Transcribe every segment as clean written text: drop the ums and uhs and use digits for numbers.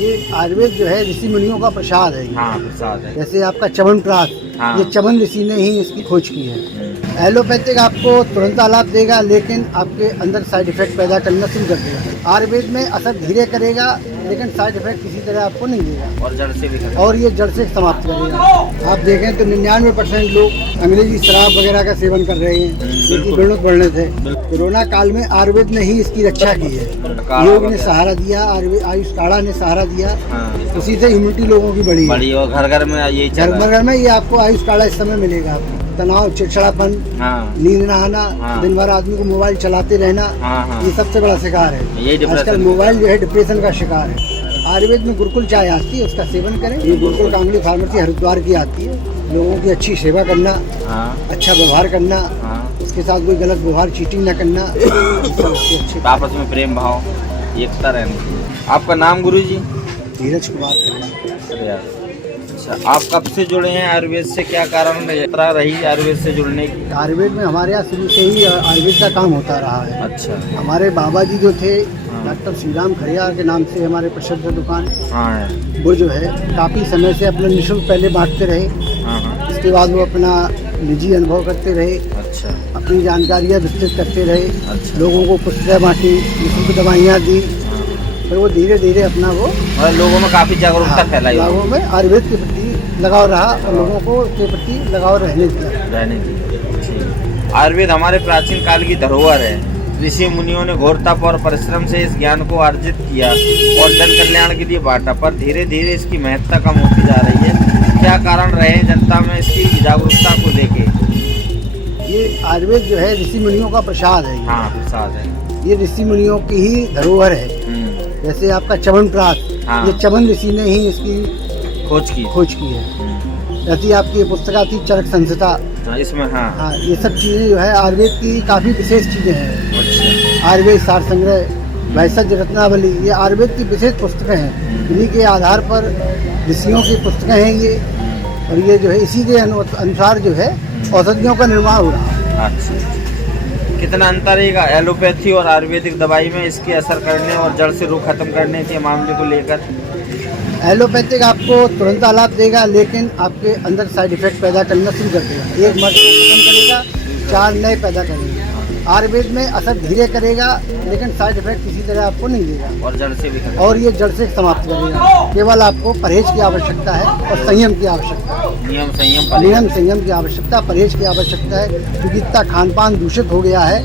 ये आयुर्वेद जो है ऋषि मुनियों का प्रसाद है। हाँ प्रसाद है। जैसे आपका च्यवनप्राश, हाँ। ये च्यवन ऋषि ने ही इसकी खोज की है। एलोपैथिक आपको तुरंत आलाप देगा, लेकिन आपके अंदर साइड इफेक्ट पैदा करना शुरू कर देगा। आयुर्वेद में असर धीरे करेगा, लेकिन साइड इफेक्ट किसी तरह आपको नहीं देगा और जड़ से भी खत्म। और ये जड़ से समाप्त करेगा। आप देखें तो 99% लोग अंग्रेजी शराब वगैरह का सेवन कर रहे हैं, जो कि बढ़ने थे। कोरोना काल में आयुर्वेद ने ही इसकी रक्षा की है। योग ने सहारा दिया, आयुष काढ़ा ने सहारा दिया, उसी से इम्यूनिटी लोगों की बढ़ी है। और घर घर में यही चल रहा है। घर में ये आपको आयुष काढ़ा इस समय मिलेगा। आपको तनाव, चिड़चिड़ापन, नींद न आना, दिन भर आदमी को मोबाइल चलाते रहना, ये सबसे बड़ा शिकार है। आजकल मोबाइल जो है डिप्रेशन का शिकार है। आयुर्वेद में गुरुकुल चाय आती है, उसका सेवन करें। ये गुरुकुल कांगड़ी फार्मेसी हरिद्वार की आती है। लोगों की अच्छी सेवा करना, अच्छा व्यवहार करना, उसके साथ कोई गलत व्यवहार, चीटिंग न करना, अच्छे आपस में प्रेम भाव, एकता रहनी। आपका नाम गुरु जी? धीरज कुमार खन्ना। अच्छा, आप कब से जुड़े हैं आयुर्वेद से? क्या कारण यात्रा रही आयुर्वेद से जुड़ने की? आयुर्वेद में हमारे यहाँ शुरू से ही आयुर्वेद का काम होता रहा है। अच्छा। हमारे बाबा जी जो थे, डॉक्टर श्री राम खड़िया के नाम से हमारे प्रसिद्ध दुकान, वो जो है काफ़ी समय से अपना निःशुल्क पहले बांटते रहे। इसके बाद वो अपना निजी अनुभव करते रहे। अच्छा। अपनी जानकारियाँ विस्तृत करते रहे। अच्छा। लोगों को पुस्तकें बांटी, निःशुल्क दवाइयाँ दी। फिर वो धीरे धीरे अपना वो लोगों में काफ़ी जागरूकता फैलाई। लोगों में आयुर्वेद के प्रति लगाव रहा और लोगों को के प्रति लगाव रहने दिया। आयुर्वेद हमारे प्राचीन काल की धरोहर है। ऋषि मुनियों ने घोर तप और परिश्रम से इस ज्ञान को अर्जित किया और जन कल्याण के लिए बांटा, पर धीरे धीरे इसकी महत्ता कम होती जा रही है। क्या कारण रहे जनता में इसकी जागरूकता को लेके? ये आयुर्वेद जो है ऋषि मुनियों का प्रसाद है। हाँ प्रसाद है। ये ऋषि मुनियों की ही धरोहर है। जैसे आपका च्यवनप्राश, ये च्यवन ऋषि ने ही इसकी खोज की है। जैसी आपकी पुस्तका थी चरक संहिता, इसमें हाँ ये सब चीज़ें जो है आयुर्वेद की काफ़ी विशेष चीज़ें हैं। अच्छा। आयुर्वेद सार संग्रह, वैशज रत्नावली, ये आयुर्वेद की विशेष पुस्तकें हैं। इन्हीं के आधार पर ऋषियों की पुस्तकें हैं ये, और ये जो है इसी के अनुसार जो है औषधियों का निर्माण हो रहा है। अच्छा। कितना अंतर रहेगा एलोपैथी और आयुर्वेदिक दवाई में, इसके असर करने और जड़ से रोग खत्म करने के मामले को लेकर? एलोपैथिक आपको तुरंत आलाप देगा, लेकिन आपके अंदर साइड इफेक्ट पैदा करना शुरू कर देगा। एक मर्ज को खत्म करेगा, 4 नए पैदा करेगा। आयुर्वेद में असर धीरे करेगा, लेकिन साइड इफेक्ट किसी तरह आपको नहीं देगा और जड़ से भी खत्म। और ये जड़ से समाप्त करेगा। केवल आपको परहेज की आवश्यकता है और संयम की आवश्यकता है। नियम संयम की आवश्यकता, परहेज की आवश्यकता है, क्योंकि इतना खान पान दूषित हो गया है।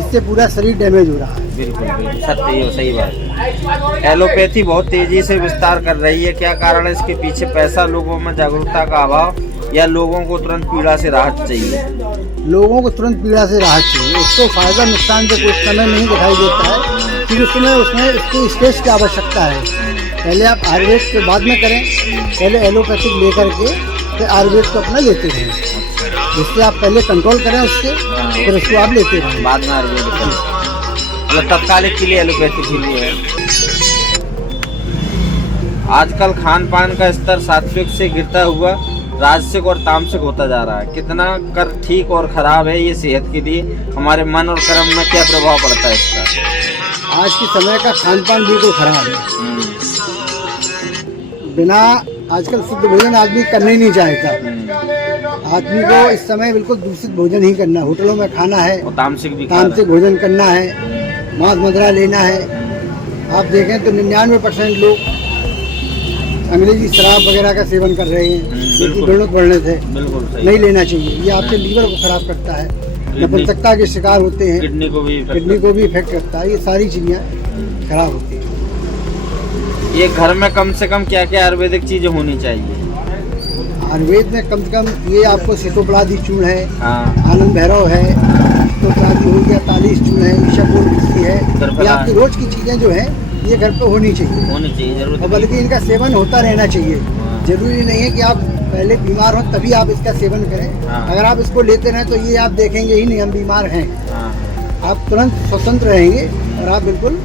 इससे पूरा शरीर डैमेज हो रहा है। बिल्कुल सत्य, सही बात। एलोपैथी बहुत तेजी से विस्तार कर रही है। क्या कारण है इसके पीछे? पैसा, लोगों में जागरूकता का अभाव, या लोगों को तुरंत पीड़ा से राहत चाहिए? लोगों को तुरंत पीड़ा से राहत चाहिए। उसको फायदा नुकसान जो कुछ समय नहीं दिखाई देता है, क्योंकि उसमें इसकी स्टेज की आवश्यकता है। पहले आप आयुर्वेद के बाद में करें, पहले एलोपैथिक लेकर के फिर आयुर्वेद को अपना लेते रहें। जिससे आप पहले कंट्रोल करें उसके, फिर उसको आप लेते रहें बाद में आयुर्वेद करें। मतलब तत्कालिक के लिए एलोपैथी के लिए है। आजकल खान पान का स्तर सात्विक से गिरता हुआ राजसिक और तामसिक होता जा रहा है। कितना कर ठीक और खराब है ये सेहत के लिए? हमारे मन और कर्म में क्या प्रभाव पड़ता है इसका? आज के समय का खान पान बिल्कुल खराब है। बिना आजकल शुद्ध भोजन आदमी करना ही नहीं चाहता। आदमी को इस समय बिल्कुल दूषित भोजन ही करना, होटलों में खाना है, तामसिक भोजन करना है, मांस मदिरा लेना है। आप देखें तो 99% लोग अंग्रेजी शराब वगैरह का सेवन कर रहे हैं, जो कि बढ़ने थे। नहीं लेना चाहिए। ये आपके लीवर को खराब करता है, नपुंसकता के शिकार होते हैं, किडनी को भी इफेक्ट करता है। ये सारी चीज़ें खराब होती है। ये घर में कम से कम क्या क्या आयुर्वेदिक चीजें होनी चाहिए? आयुर्वेद में कम से कम ये आपको सितोपलादी चूर्ण है, आनंद भैरव है, सितोपलादी हो गया, तालीस चूर्ण है, ईशापुर है। ये आपकी रोज की चीजें जो है ये घर पे होनी चाहिए जरूर। और बल्कि इनका सेवन होता रहना चाहिए। जरूरी नहीं है कि आप पहले बीमार हो तभी आप इसका सेवन करें। अगर आप इसको लेते रहें तो ये आप देखेंगे ही नहीं हम बीमार हैं। आप तुरंत स्वतंत्र रहेंगे और आप बिल्कुल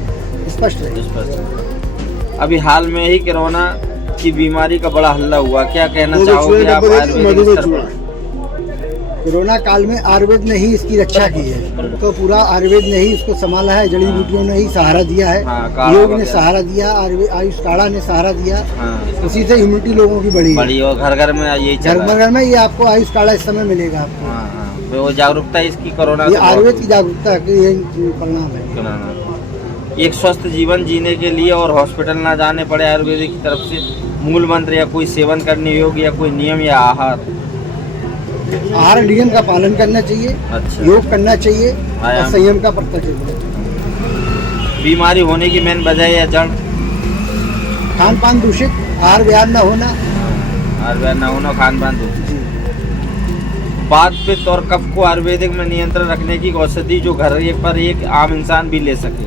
स्पष्ट रहेंगे। अभी हाल में ही कोरोना की बीमारी का बड़ा हल्ला हुआ, क्या कहना चाहोगे आप आयुर्वेदिक स्तर पर? कोरोना काल में आयुर्वेद ने ही इसकी रक्षा की है, तो पूरा आयुर्वेद ने ही इसको संभाला है, जड़ी बूटियों ने ही सहारा दिया है, योग ने सहारा दिया, आयुष काढ़ा ने सहारा दिया, उसी से इम्यूनिटी लोगों की बढ़ी और घर घर में यही घर में ये आपको आयुष काढ़ा इस समय मिलेगा आपको। तो वो जागरूकता इसकी कोरोना ये आयुर्वेद की जागरूकता के यही परिणाम है। एक स्वस्थ जीवन जीने के लिए और हॉस्पिटल ना जाने पड़े, आयुर्वेदिक की तरफ से मूल मंत्र या कोई सेवन करने योग्य या कोई नियम या आहार नियम का पालन करना चाहिए। अच्छा। योग करना चाहिए और संयम का बरतना चाहिए। बीमारी होने की मेन वजह या जड़ खान पान दूषित, आहार विहार न होना, खान पान दूषित। वात पित्त और कफ को आयुर्वेदिक में नियंत्रण रखने की औषधि जो घर पर एक आम इंसान भी ले सके,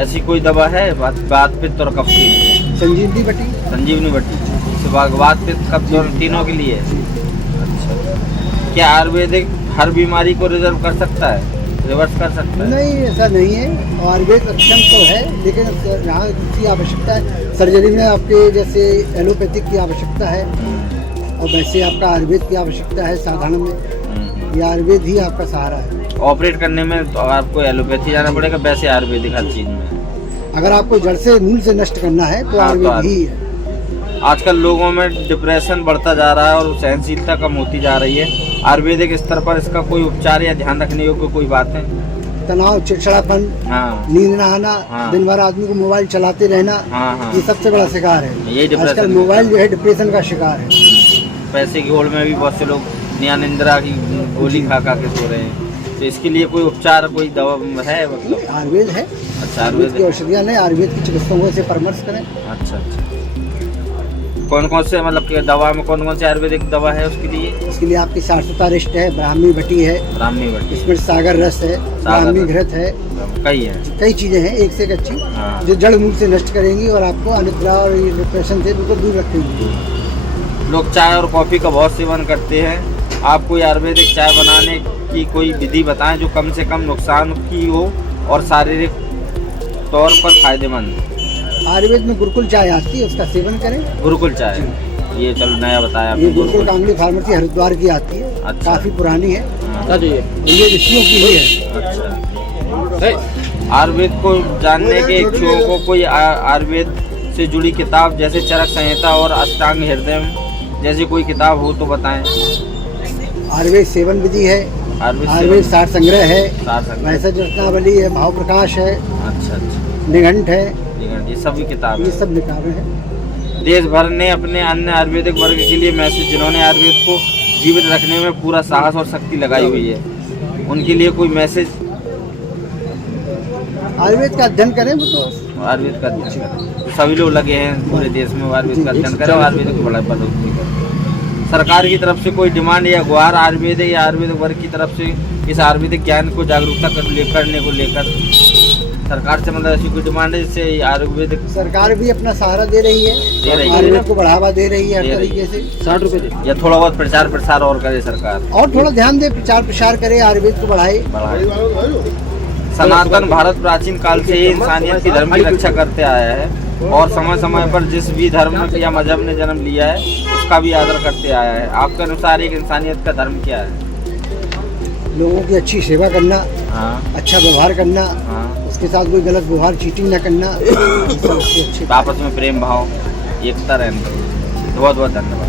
ऐसी कोई दवा है वात पित्त और कफ के लिए? संजीवनी बटी वात पित्त कफ तीनों के लिए। अच्छा, क्या आयुर्वेदिक हर बीमारी को रिवर्स कर सकता है? नहीं, ऐसा नहीं है। आयुर्वेद अक्षम तो है, लेकिन यहाँ की आवश्यकता है। सर्जरी में आपके जैसे एलोपैथिक की आवश्यकता है और वैसे आपका आयुर्वेद की आवश्यकता है। साधारण में ये आयुर्वेद ही आपका सहारा है। ऑपरेट करने में तो आपको एलोपैथी जाना पड़ेगा, वैसे आयुर्वेदिक हर चीज में। अगर आपको जड़ से मूल से नष्ट करना है तो आयुर्वेद ही है। आजकल लोगों में डिप्रेशन बढ़ता जा रहा है और सहनशीलता कम होती जा रही है। आयुर्वेदिक स्तर पर इसका कोई उपचार या ध्यान रखने योग्य कोई बात है? तनाव, चिड़चिड़ापन, नींद न आना, दिन भर आदमी को मोबाइल चलाते रहना, ये सबसे बड़ा शिकार है। आजकल मोबाइल जो है डिप्रेशन का शिकार है। पैसे की होड़ में भी बहुत से लोग निंद्रा की गोली खा के सो रहे हैं, तो इसके लिए कोई उपचार, कोई दवा है? मतलब आयुर्वेद है। अच्छा, आयुर्वेद की औषधियाँ नहीं, आयुर्वेद की चिकित्सकों से परामर्श करें। अच्छा। कौन कौन से मतलब दवा में कौन कौन सी आयुर्वेदिक दवा है उसके लिए? उसके लिए आपकी सारस्वतारिष्ट है, ब्राह्मी भट्टी है, इसमें सागर रस है, ब्राह्मी घृत है, कई चीजें हैं, एक से एक अच्छी, जो जड़ मूल से नष्ट करेंगी और आपको अनिद्रा और डिप्रेशन से बिल्कुल दूर रखेंगी। लोग चाय और कॉफी का बहुत सेवन करते हैं, आप कोई आयुर्वेदिक चाय बनाने की कोई विधि बताएं जो कम से कम नुकसान की हो और शारीरिक तौर पर फायदेमंद? आयुर्वेद में गुरुकुल चाय आती है, उसका सेवन करें। गुरुकुल चाय, ये चलो नया बताया। ये गुरुकुल कांगली फार्मेसी हरिद्वार की आती है। अच्छा। काफी पुरानी है। ये ऋषियों की ही है। अच्छा। आयुर्वेद को जानने के इच्छुकों को कोई आयुर्वेद से जुड़ी किताब जैसे चरक संहिता और अष्टांग हृदय जैसी कोई किताब हो तो बताएं। आयुर्वेद सेवन विधि है, आयुर्वेद सार संग्रह है, वैसे रत्नावली है, भाव प्रकाश है। अच्छा। निघंट है, ये सभी किताबें, ये सब किताबें हैं। देश भर ने अपने अन्य आयुर्वेदिक वर्ग के लिए मैसेज, जिन्होंने आयुर्वेद को जीवित रखने में पूरा साहस और शक्ति लगाई हुई है, उनके लिए कोई मैसेज? आयुर्वेद का अध्ययन करें, वो तो आयुर्वेद का अध्ययन करें। तो सभी लोग लगे हैं पूरे देश में आयुर्वेद का अध्ययन करें और आयुर्वेद को बढ़ावा दें। सरकार की तरफ से कोई डिमांड या गुहार आयुर्वेदिक या आयुर्वेदिक वर्ग की तरफ से इस आयुर्वेदिक ज्ञान को जागरूकता करने को लेकर सरकार से मतलब ऐसी कोई डिमांड है जिससे आयुर्वेदिक? सरकार भी अपना सहारा दे रही है, आयुर्वेद को बढ़ावा दे रही है हर तरीके से। 60 रुपए या थोड़ा बहुत प्रचार प्रसार और करे सरकार, और थोड़ा ध्यान दे, प्रचार प्रसार करे, आयुर्वेद को बढ़ाए। सनातन भारत प्राचीन काल से ही इंसानियत की धर्म की रक्षा करते आया है और समय समय पर जिस भी धर्म या मजहब ने जन्म लिया है उसका भी आदर करते आया है। आपके अनुसार एक इंसानियत का धर्म क्या है? लोगों की अच्छी सेवा करना, अच्छा व्यवहार करना, उसके साथ कोई गलत व्यवहार, चीटिंग न करना, आपस में प्रेम भाव, एकता रहना। बहुत बहुत धन्यवाद।